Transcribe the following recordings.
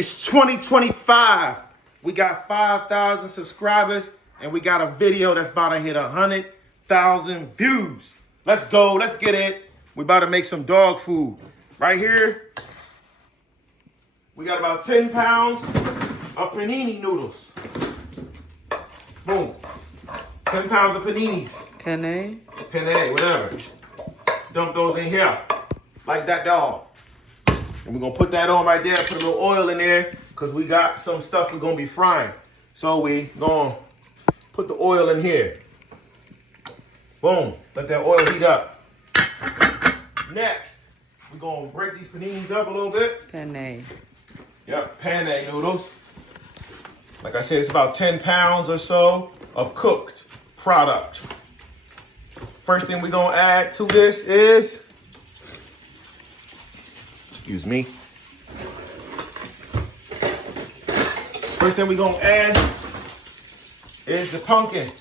It's 2025. We got 5,000 subscribers and we got a video that's about to hit 100,000 views. Let's go. Let's get it. We about to make some dog food. Right here, we got about 10 pounds of panini noodles. Boom. 10 pounds of paninis. Penne? Penne, whatever. Dump those in here. Like that, dog. And we're gonna put that on right there, put a little oil in there, because we got some stuff we're gonna be frying. So we gonna put the oil in here. Boom, let that oil heat up. Next, we're gonna break these paninis up a little bit. Penne. Yep, penne noodles. Like I said, it's about 10 pounds or so of cooked product. First thing we're gonna add to this is, excuse me. First thing we're gonna add is the pumpkin.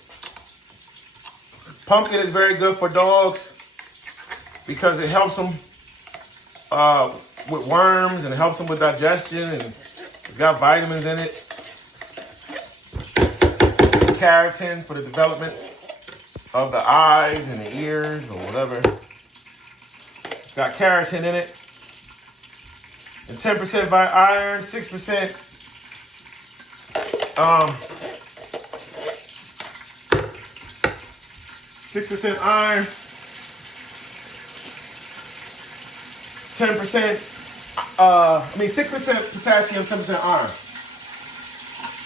Pumpkin is very good for dogs because it helps them with worms and it helps them with digestion, and it's got vitamins in it. Keratin for the development of the eyes and the ears or whatever. It's got keratin in it. And 10% by iron, 6% 6% iron, 6% potassium, 10% iron.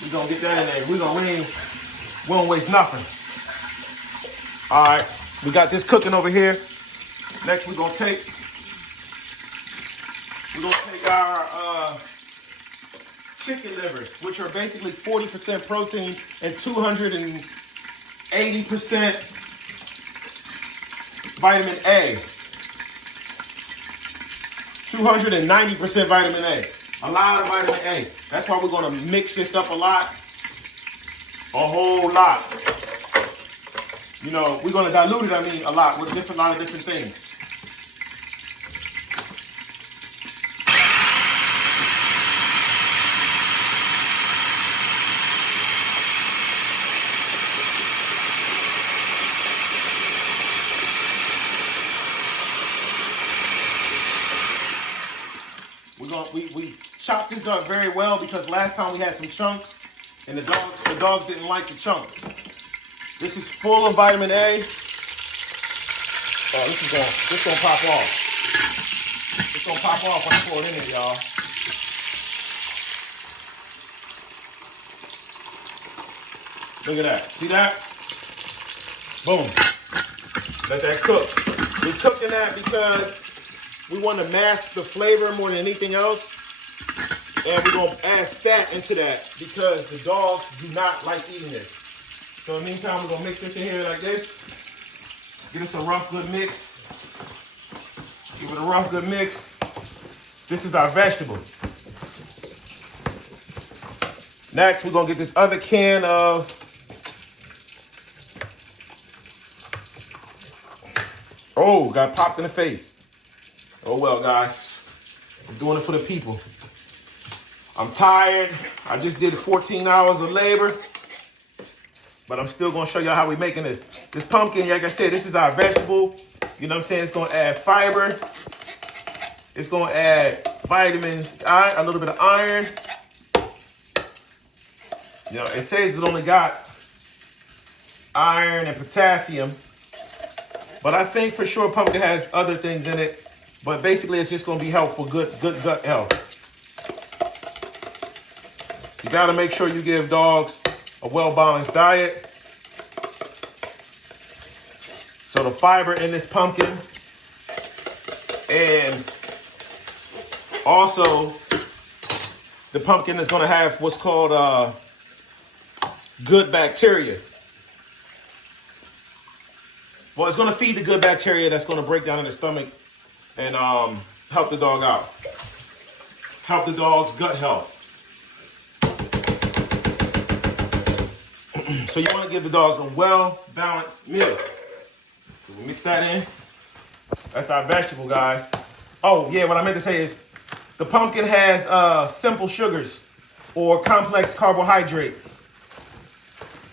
We're gonna get that in there. We won't waste nothing. All right, we got this cooking over here. Next, we're gonna take our chicken livers, which are basically 40% protein and 280% vitamin A. 290% vitamin A. A lot of vitamin A. That's why we're gonna mix this up a lot. A whole lot. You know, we're gonna dilute it, a lot, with a lot of different things. We chopped this up very well because last time we had some chunks and the dogs didn't like the chunks. This is full of vitamin A. Oh, this gonna pop off. It's gonna pop off when I pour it in there, y'all. Look at that. See that? Boom. Let that cook. We're cooking that because we want to mask the flavor more than anything else. And we're going to add fat into that because the dogs do not like eating this. So in the meantime, we're going to mix this in here like this. Give us a rough, good mix. Give it a rough, good mix. This is our vegetable. Next, we're going to get this other can of got popped in the face. Oh well, guys, I'm doing it for the people. I'm tired. I just did 14 hours of labor, but I'm still gonna show y'all how we're making this. This pumpkin, like I said, this is our vegetable. You know what I'm saying? It's gonna add fiber. It's gonna add vitamins, a little bit of iron. You know, it says it only got iron and potassium, but I think for sure pumpkin has other things in it. But basically, it's just going to be helpful, good gut health. You got to make sure you give dogs a well-balanced diet. So the fiber in this pumpkin, and also the pumpkin is going to have what's called good bacteria. Well, it's going to feed the good bacteria that's going to break down in the stomach and help the dog out. Help the dog's gut health. So you want to give the dogs a well-balanced meal. So we mix that in. That's our vegetable, guys. Oh, yeah, what I meant to say is The pumpkin has simple sugars or complex carbohydrates.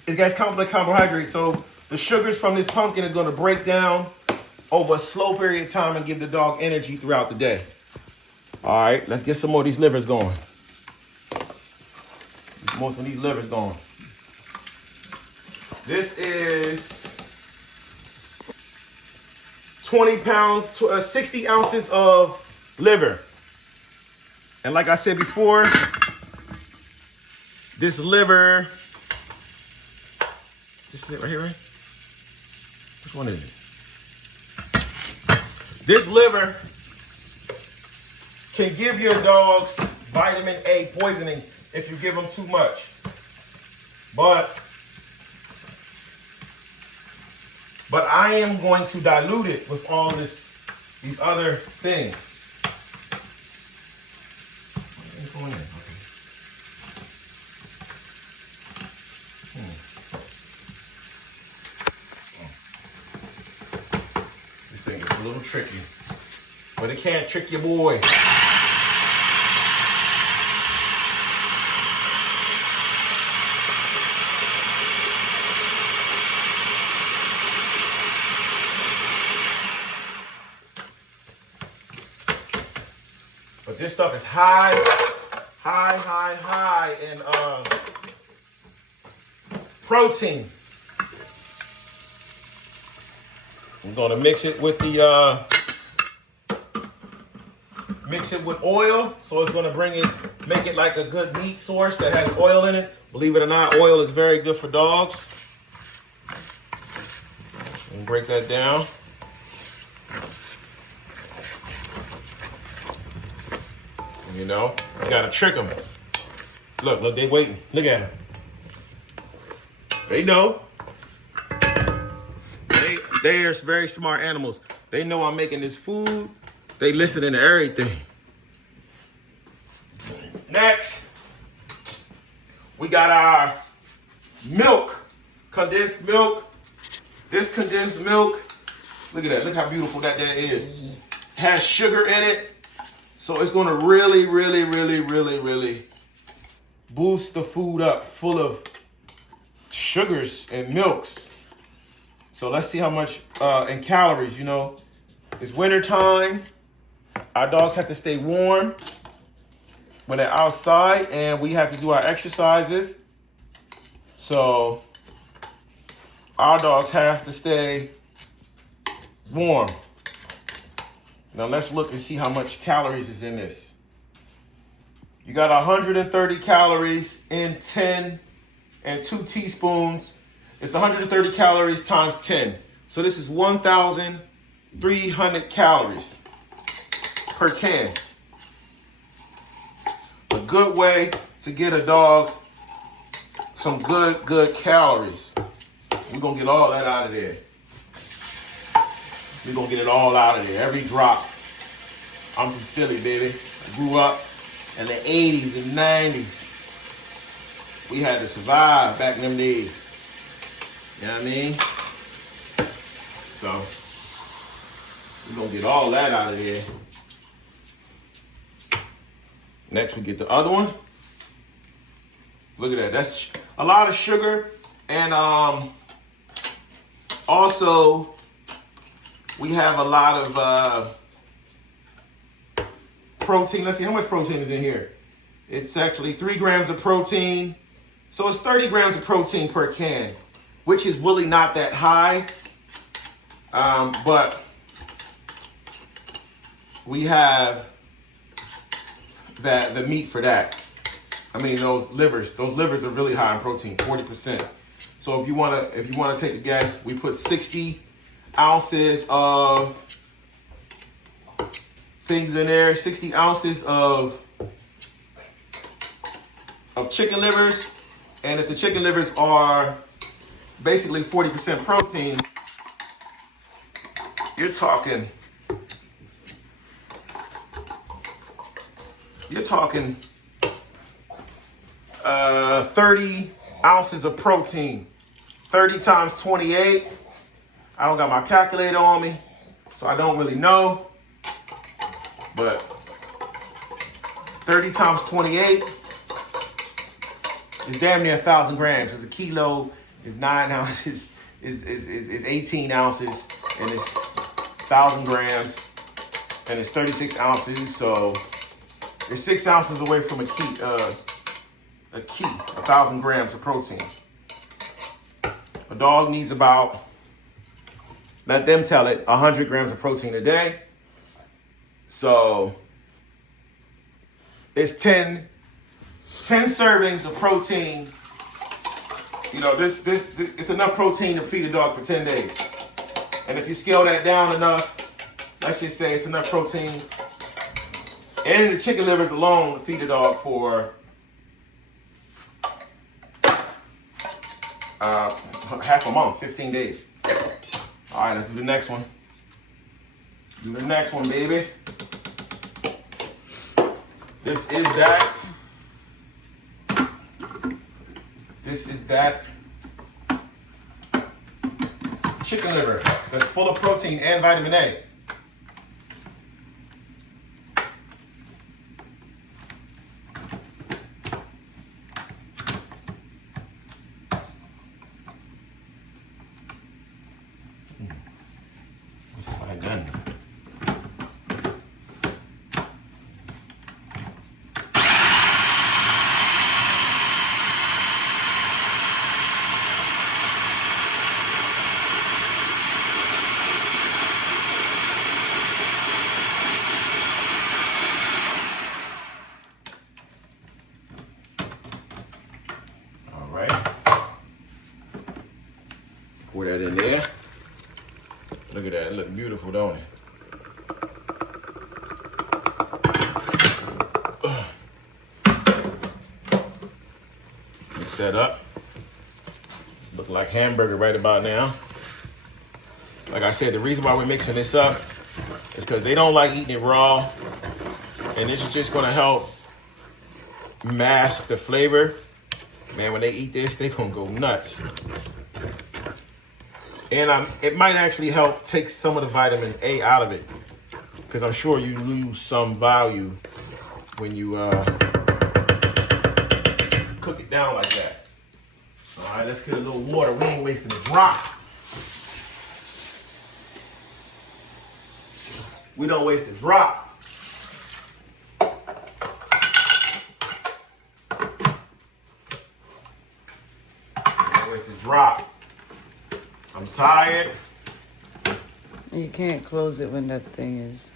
It has complex carbohydrates, so the sugars from this pumpkin is going to break down over a slow period of time and give the dog energy throughout the day. All right, let's get some more of these livers going. Most of these livers going. This is 20 pounds, 60 ounces of liver. And like I said before, this liver, this is it right here, right? Which one is it? This liver can give your dogs vitamin A poisoning if you give them too much. But I am going to dilute it with all these other things. Going in. Okay. This thing is a little tricky, but it can't trick your boy. But this stuff is high in protein. I'm gonna mix it with the mix it with oil, so it's gonna make it like a good meat source that has oil in it. Believe it or not, oil is very good for dogs. And break that down. You know, you gotta trick them. Look, they waiting. Look at them. They know. They're very smart animals. They know I'm making this food. They listening to everything. Next, we got our milk, condensed milk. This condensed milk, look at that. Look how beautiful that is. It has sugar in it. So it's gonna really boost the food up full of sugars and milks. So let's see how much in calories, you know. It's winter time. Our dogs have to stay warm when they're outside, and we have to do our exercises. So our dogs have to stay warm. Now let's look and see how much calories is in this. You got 130 calories in 10 and 2 teaspoons. It's 130 calories times 10. So this is 1,300 calories per can. A good way to get a dog some good calories. We're gonna get all that out of there. We're gonna get it all out of there, every drop. I'm from Philly, baby. I grew up in the 80s and 90s. We had to survive back in them days. You know what I mean? So, we're gonna get all that out of there. Next, we get the other one. Look at that, that's a lot of sugar. And also, we have a lot of protein. Let's see, how much protein is in here? It's actually 3 grams of protein. So it's 30 grams of protein per can, which is really not that high. But we have the meat for that. I mean, those livers are really high in protein, 40%. So if you wanna take a guess, we put 60 ounces of things in there, 60 ounces of chicken livers. And if the chicken livers are basically 40% protein, you're talking 30 ounces of protein. 30 times 28. I don't got my calculator on me, so I don't really know. But 30 times 28 is damn near 1,000 grams. Because a kilo is 9 ounces, is 18 ounces, and it's 1,000 grams, and it's 36 ounces. So it's 6 ounces away from a 1,000 grams of protein. A dog needs about, let them tell it, 100 grams of protein a day. So it's 10 servings of protein. You know, this it's enough protein to feed a dog for 10 days. And if you scale that down enough, let's just say it's enough protein and the chicken livers alone to feed a dog for half a month, 15 days. All right, let's do the next one. Do the next one, baby. This is that. This is that chicken liver that's full of protein and vitamin A. Pour that in there. Look at that, it looks beautiful, don't it? Mix that up. It's looking like hamburger right about now. Like I said, the reason why we're mixing this up is because they don't like eating it raw. And this is just gonna help mask the flavor. Man, when they eat this, they gonna go nuts. And it might actually help take some of the vitamin A out of it, because I'm sure you lose some value when you cook it down like that. All right, let's get a little water. We ain't wasting a drop. We don't waste a drop. Don't waste a drop. I'm tired. You can't close it when that thing is.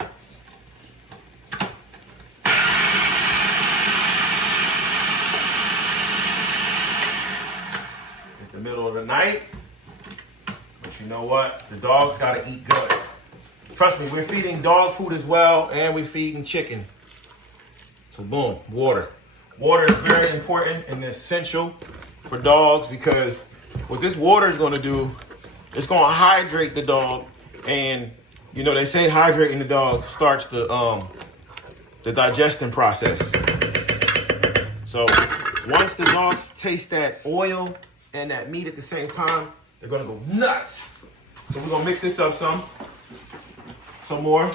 It's the middle of the night. But you know what? The dogs gotta eat good. Trust me, we're feeding dog food as well, and we're feeding chicken. So boom, water. Water is very important and essential for dogs, because what this water is gonna do, it's gonna hydrate the dog, and you know they say hydrating the dog starts the digestion process. So once the dogs taste that oil and that meat at the same time, they're gonna go nuts. So we're gonna mix this up some more.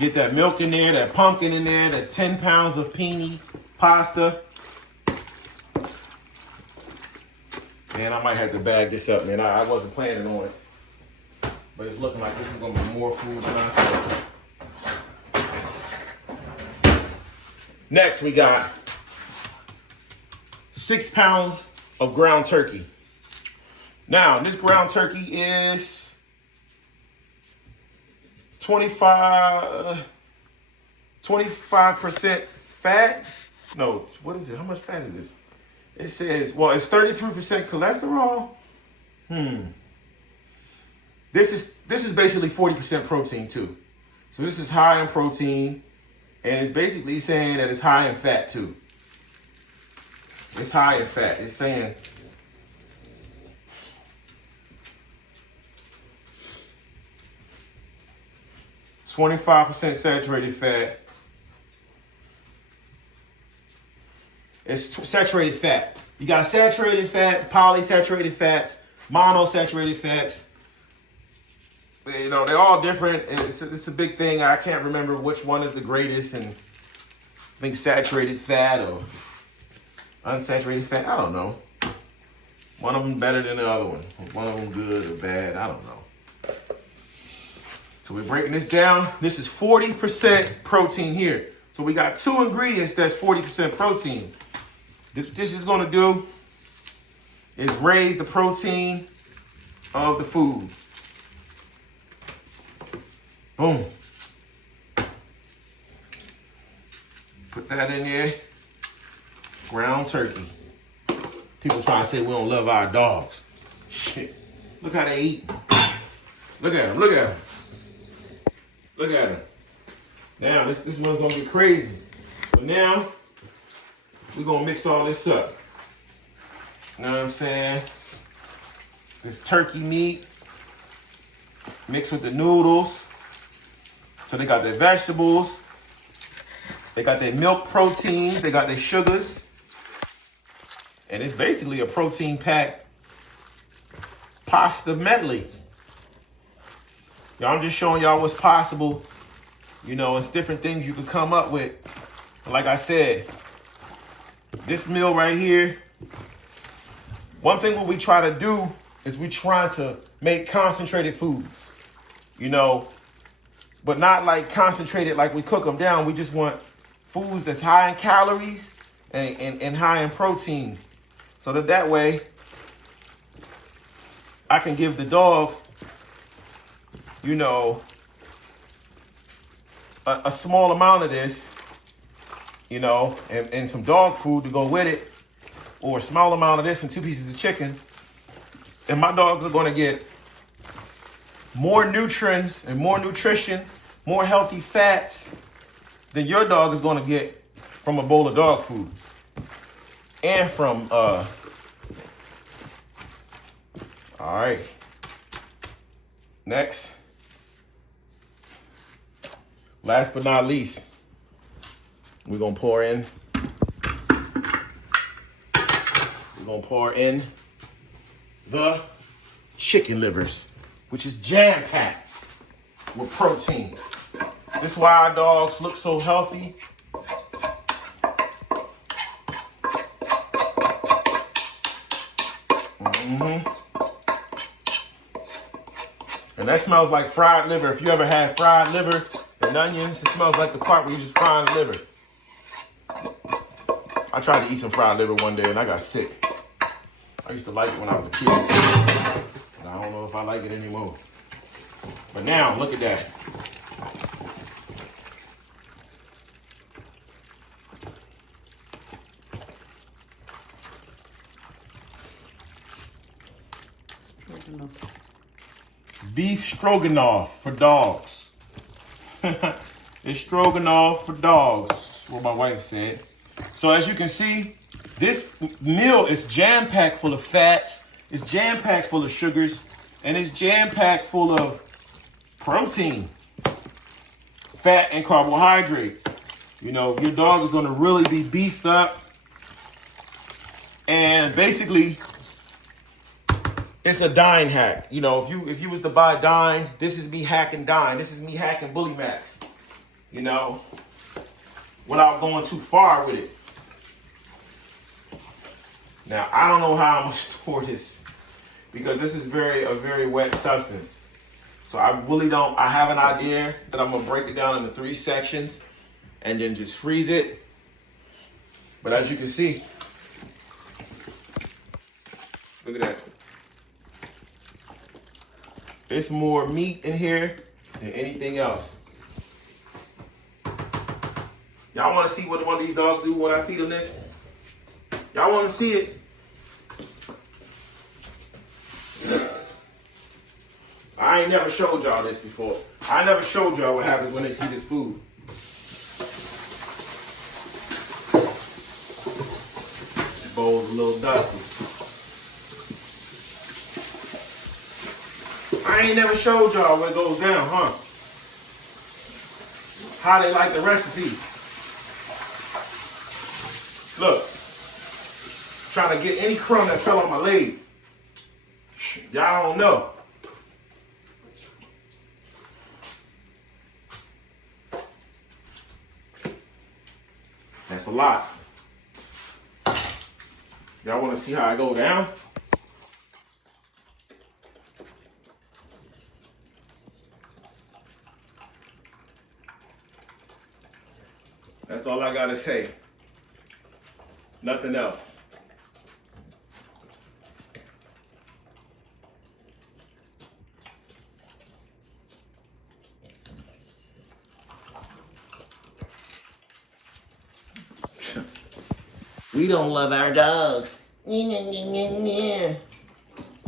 Get that milk in there, that pumpkin in there, that 10 pounds of pini pasta. Man, I might have to bag this up, man. I wasn't planning on it. But it's looking like this is gonna be more food than I expected. Next, we got 6 pounds of ground turkey. Now, this ground turkey is 25% fat. No, what is it? How much fat is this? It says, well, it's 33% cholesterol. This is basically 40% protein too. So this is high in protein, and it's basically saying that it's high in fat too. It's high in fat. It's saying 25% saturated fat. It's saturated fat. You got saturated fat, polysaturated fats, monosaturated fats. You know, they're all different. It's a big thing. I can't remember which one is the greatest, and I think saturated fat or unsaturated fat. I don't know. One of them better than the other one. One of them good or bad. I don't know. So we're breaking this down. This is 40% protein here. So we got 2 ingredients that's 40% protein. This is going to do is raise the protein of the food. Boom. Put that in there. Ground turkey. People trying to say we don't love our dogs. Shit. Look how they eat. Look at them. Look at them. Look at them. Now, this one's going to get crazy. So now, we're going to mix all this up. You know what I'm saying? This turkey meat mixed with the noodles. So they got their vegetables. They got their milk proteins. They got their sugars. And it's basically a protein-packed pasta medley. Y'all, I'm just showing y'all what's possible. You know, it's different things you can come up with. Like I said, this meal right here, one thing what we try to do is we try to make concentrated foods, you know, but not like concentrated like we cook them down. We just want foods that's high in calories and high in protein. So that way I can give the dog, you know, a small amount of this, you know, and some dog food to go with it, or a small amount of this and 2 pieces of chicken. And my dogs are going to get more nutrients and more nutrition, more healthy fats than your dog is going to get from a bowl of dog food. And from, all right. Next. Last but not least, we're going to pour in the chicken livers, which is jam-packed with protein. This is why our dogs look so healthy. And that smells like fried liver. If you ever had fried liver and onions, it smells like the part where you just frying the liver. I tried to eat some fried liver one day and I got sick. I used to like it when I was a kid. And I don't know if I like it anymore. But now, look at that. Beef stroganoff for dogs. It's stroganoff for dogs. That's what my wife said. So as you can see, this meal is jam-packed full of fats, it's jam-packed full of sugars, and it's jam-packed full of protein, fat, and carbohydrates. You know, your dog is going to really be beefed up. And basically, it's a Dine hack. You know, if you was to buy Dine, this is me hacking Dine. This is me hacking Bully Max. You know, without going too far with it. Now, I don't know how I'm gonna store this because this is a very wet substance. So I have an idea that I'm gonna break it down into 3 sections and then just freeze it. But as you can see, look at that. It's more meat in here than anything else. Y'all want to see what one of these dogs do when I feed them this? Y'all want to see it? I ain't never showed y'all this before. I never showed y'all what happens when they see this food. This bowl's a little dusty. I ain't never showed y'all what goes down, huh? How they like the recipe. Look, trying to get any crumb that fell on my leg. Y'all don't know. That's a lot. Y'all want to see how I go down? That's all I gotta say. Nothing else. We don't love our dogs.